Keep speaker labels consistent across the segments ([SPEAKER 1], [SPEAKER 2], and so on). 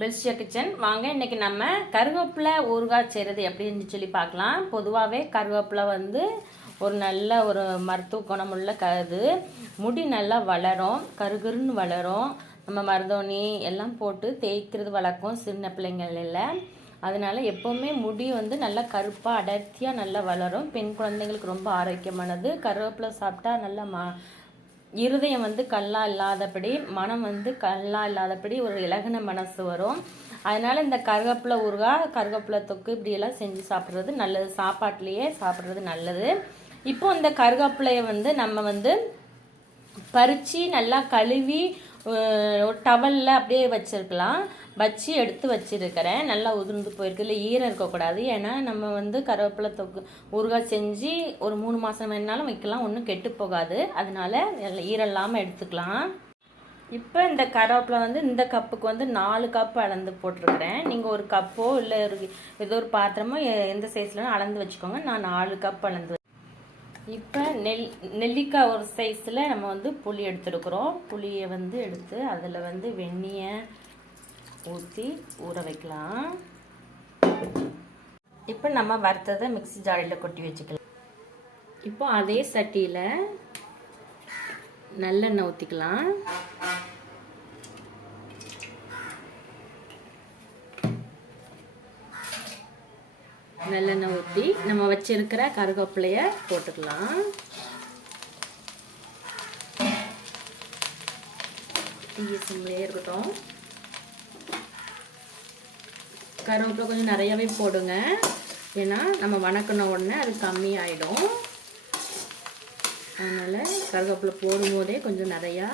[SPEAKER 1] பெல்ஷியா kitchen வாங்க இன்னைக்கு நம்ம கருவேப்பிலை ஊறுகாய் செய்கிறது எப்படின்னு சொல்லி பார்க்கலாம். பொதுவாகவே கருவேப்பிலை வந்து ஒரு நல்ல ஒரு மருத்துவ குணமுள்ள கது முடி நல்லா வளரும் கருகருன்னு வளரும். நம்ம மருதோணி எல்லாம் போட்டு தேய்க்கிறது வழக்கம் சின்ன பிள்ளைங்களில் அதனால் எப்போவுமே முடி வந்து நல்லா கருப்பாக அடர்த்தியாக நல்லா வளரும். பெண் குழந்தைங்களுக்கு ரொம்ப ஆரோக்கியமானது. கருவேப்பிலை சாப்பிட்டா நல்லா மா இருதயம் வந்து கல்லா இல்லாதபடி மனம் வந்து கல்லா இல்லாதபடி ஒரு இலகுன மனசு வரும். அதனால் இந்த கருவேப்பிலை ஊறுகாய் கருவேப்பிலை தொக்கு இப்படியெல்லாம் செஞ்சு சாப்பிட்றது நல்லது. சாப்பாட்லேயே சாப்பிட்றது நல்லது. இப்போ இந்த கருவேப்பிலையை வந்து நம்ம வந்து பறித்து நல்லா கழுவி ஒரு டவலில் அப்படியே வச்சுருக்கலாம். வச்சு எடுத்து வச்சுருக்கிறேன். நல்லா உதிர்ந்து போயிருக்கு. இல்லை ஈரம் இருக்கக்கூடாது. ஏன்னா நம்ம வந்து கருவேப்பிலை தொக்கு ஊறுகாய் செஞ்சு ஒரு மூணு மாதம் வேணாலும் வைக்கலாம். ஒன்றும் கெட்டு போகாது. அதனால நல்லா ஈரம் இல்லாமல் எடுத்துக்கலாம். இப்போ இந்த கருவேப்பிலை வந்து இந்த கப்புக்கு வந்து நாலு கப் அளந்து போட்டிருக்கிறேன். நீங்கள் ஒரு கப்போ இல்லை ஒரு ஏதோ ஒரு பாத்திரமோ எந்த சைஸ்லன்னு அளந்து வச்சுக்கோங்க. நான் நாலு கப் அளந்து இப்போ நெல் நெல்லிக்காய் ஒரு சைஸில் நம்ம வந்து புளி எடுத்துருக்குறோம். புளியை வந்து எடுத்து அதில் வந்து வெந்நியை ஊற்றி ஊற வைக்கலாம். இப்போ நம்ம வறுத்ததை மிக்ஸி ஜாடியில் கொட்டி வச்சுக்கலாம். இப்போ அதே சட்டியில் நல்லெண்ணெய் ஊற்றிக்கலாம் நல்லெண்ணெய் ஊற்றி நம்ம வச்சிருக்கிற கருவேப்பிலைய போட்டுக்கலாம். சிம்லேயே இருக்கட்டும். கருவேப்பிலை கொஞ்சம் நிறையவே போடுங்க. ஏன்னா நம்ம வணக்கின உடனே அது கம்மி ஆயிடும். அதனால் கருவேப்பிலை போடும்போதே கொஞ்சம் நிறையா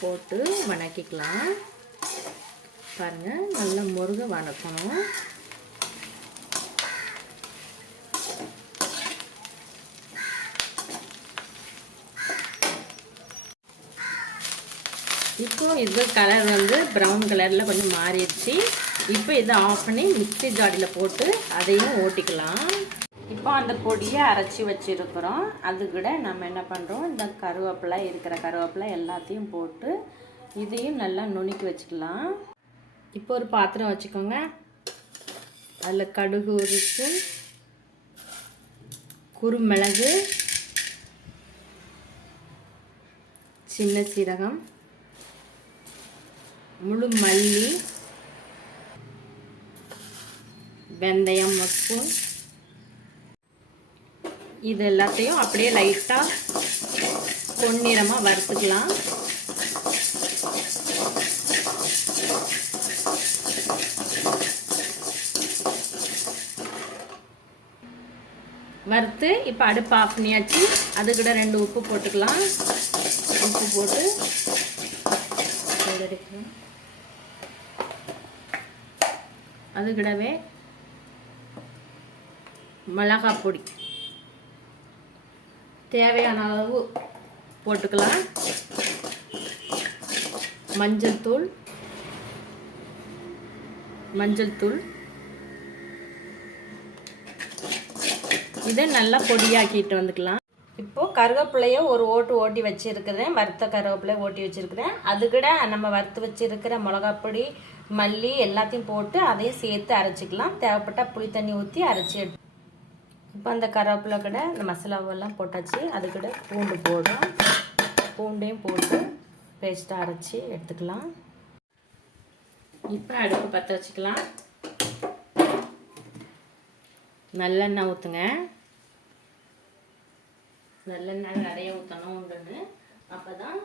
[SPEAKER 1] போட்டு வணக்கிக்கலாம். பாருங்கள் நல்லா முருகை வணக்கணும். இப்போ இது கலர் வந்து ப்ரௌன் கலரில் கொஞ்சம் மாறிடுச்சு. இப்போ இதை ஆஃப் பண்ணி மிக்சி ஜாடியில் போட்டு அதையும் ஓட்டிக்கலாம். இப்போ அந்த பொடியை அரைச்சி வச்சுருக்குறோம். அது கூட நம்ம என்ன பண்ணுறோம் இந்த கருவேப்பிலை இருக்கிற கருவேப்பிலை எல்லாத்தையும் போட்டு இதையும் நல்லா நுணுக்கி வச்சுக்கலாம். இப்போ ஒரு பாத்திரம் வச்சுக்கோங்க. அதில் கடுகு உரிச்சு குறுமிளகு சின்ன சீரகம் முழு மல்லி வெந்தயம் ஒரு ஸ்பூன் இது எல்லாத்தையும் அப்படியே லைட்டாக பொன்னிறமாக வறுத்துக்கலாம். வறுத்து இப்போ அடுப்பு ஆஃப் பண்ணியாச்சு. அது கூட ரெண்டு உப்பு போட்டுக்கலாம். உப்பு போட்டு எடுக்கலாம் அது கூடவே மிளகாய் பொடி. தேவையான அளவு போட்டுக்கலாம். மஞ்சள் தூள். மஞ்சள் தூள். இதை நல்லா பொடியாக்கிட்டு வந்துக்கலாம். இப்போ கருவேப்பிலைய ஒரு ஓட்டு ஓட்டி வச்சிருக்கிறேன். வறுத்த கருவேப்பிலை ஓட்டி வச்சிருக்கிறேன். அது கூட நம்ம வறுத்து வச்சிருக்கிற மிளகாப்பொடி மல்லி எல்லாத்தையும் போட்டு அதையும் சேர்த்து அரைச்சிக்கலாம். தேவைப்பட்ட புளி தண்ணி ஊற்றி அரைச்சி எடு இப்போ அந்த கருவேப்பிலை கூட இந்த மசாலாவெல்லாம் போட்டாச்சு. அது கூட பூண்டு போடும் பூண்டையும் போட்டு பேஸ்ட்டாக அரைச்சி எடுத்துக்கலாம். இப்போ அடுப்பு பற்ற வச்சுக்கலாம். நல்லெண்ணெய் ஊற்றுங்க நல்லெண்ணெய் நிறைய ஊற்றணும் உண்டுன்னு. அப்போ தான்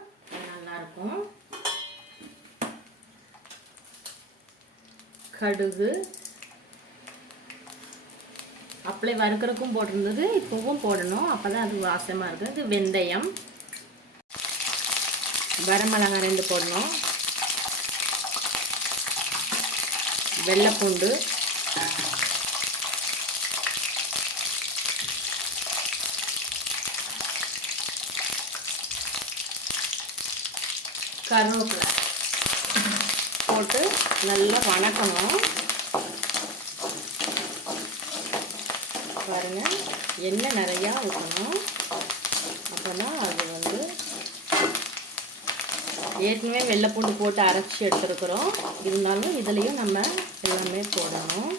[SPEAKER 1] நல்லாயிருக்கும் கடுகு. அப்படியே வறுக்கிறதுக்கும் போட்டிருந்தது இப்போவும் போடணும். அப்போ தான் அது வாசமாக இருக்குது. இது வெந்தயம். வரமிளகாய் ரெண்டு போடணும். வெள்ளைப்பூண்டு. கருவேப்பிலை. போட்டு நல்லா வணக்கணும். பாருங்க எண்ணெய் நிறையா ஊற்றணும். அப்போ தான் அது வந்து ஏற்கனவே வெள்ளைப்பூண்டு போட்டு அரைச்சி எடுத்துருக்குறோம். இருந்தாலும் இதுலேயும் நம்ம எல்லாமே போடணும்.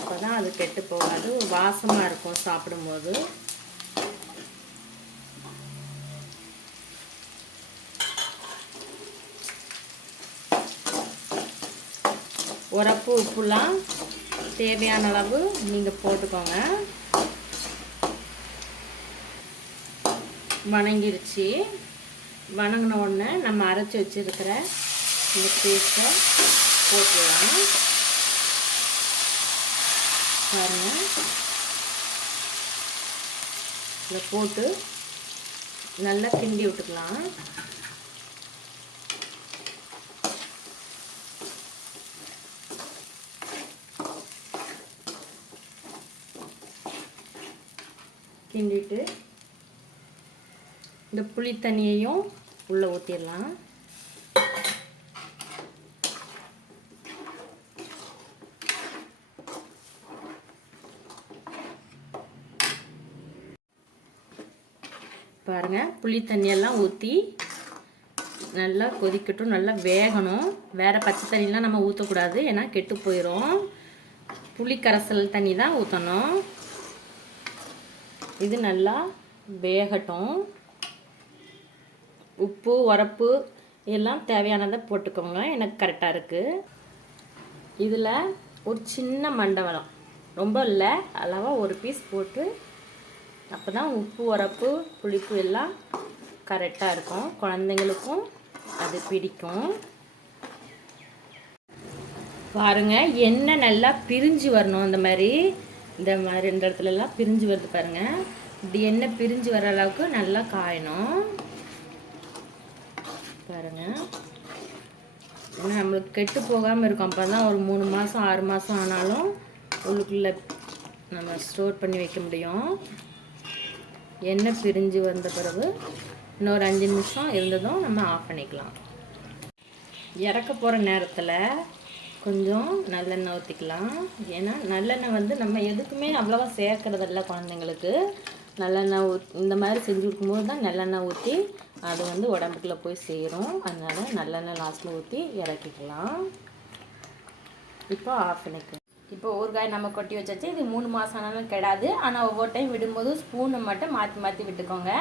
[SPEAKER 1] அப்போ தான் அது கெட்டு போகாது. வாசமாக இருக்கும் சாப்பிடும்போது. உரப்பு உப்புலாம் தேவையான அளவு நீங்கள் போட்டுக்கோங்க. வணங்கிருச்சு. வணங்கின உடனே நம்ம அரைச்சி வச்சுருக்கிற இந்த பேஸ்ட்டை போட்டுடலாம். பாருங்கள் இதை போட்டு நல்லா கிண்டி விட்டுக்கலாம். கிண்டிட்டு இந்த புளி தண்ணியையும் உள்ளே ஊற்றிடலாம் பாருங்கள் புளி தண்ணியெல்லாம் ஊற்றி நல்லா கொதிக்கட்டும் நல்லா வேகணும். வேறு பச்சை தண்ணிலாம் நம்ம ஊற்றக்கூடாது ஏன்னா கெட்டு போயிடும் புளி கரைசல் தண்ணி தான் ஊற்றணும் இது நல்லா வேகட்டும். உப்பு உரப்பு எல்லாம் தேவையானதை போட்டுக்கோங்க. எனக்கு கரெக்டாக இருக்குது இதில் ஒரு சின்ன மண்டவளம் ரொம்ப இல்லை அளவாக ஒரு பீஸ் போட்டு அப்போ தான் உப்பு உரப்பு புளிப்பு எல்லாம் கரெக்டாக இருக்கும். குழந்தைங்களுக்கும் அது பிடிக்கும். பாருங்கள் எண்ணெய் நல்லா பிரிஞ்சு வரணும் அந்த மாதிரி. இந்த மாதிரி ரெண்டு இடத்துலலாம் பிரிஞ்சு வருது பாருங்கள் இப்படி எண்ணெய் பிரிஞ்சு வர அளவுக்கு நல்லா காயணும். பாருங்கள் ஏன்னா நம்மளுக்கு கெட்டு போகாமல் இருக்கும். அப்போ தான் ஒரு மூணு மாதம் ஆறு மாதம் ஆனாலும் உள்ளுக்குள்ளே நம்ம ஸ்டோர் பண்ணி வைக்க முடியும். எண்ணெய் பிரிஞ்சு வந்த பிறகு இன்னொரு அஞ்சு நிமிஷம் இருந்ததும் நம்ம ஆஃப் பண்ணிக்கலாம். இறக்க போகிற நேரத்தில் கொஞ்சம் நல்லெண்ணெய் ஊற்றிக்கலாம் ஏன்னா நல்லெண்ணெய் வந்து நம்ம எதுக்குமே அவ்வளோவா சேர்க்கறதில்ல குழந்தைங்களுக்கு. நல்லெண்ணெய் ஊத் இந்த மாதிரி செஞ்சு கொடுக்கும்போது தான் நல்லெண்ணெய் ஊற்றி அது வந்து உடம்புக்குள்ளே போய் சேரும். அதனால் நல்லெண்ணெய் லாஸ்ட்டில் ஊற்றி இறக்கிக்கலாம். இப்போ ஆஃப் பண்ணிக்கலாம் இப்போ ஊறுகாய் நம்ம கொட்டி வச்சாச்சு. இது மூணு மாதம் ஆனாலும் கெடாது. ஆனால் ஒவ்வொரு டைம் விடும்போது ஸ்பூனை மட்டும் மாற்றி மாற்றி விட்டுக்கோங்க.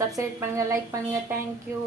[SPEAKER 1] சப்ஸ்கிரைப் பண்ணுங்கள் லைக் பண்ணுங்கள் தேங்க்யூ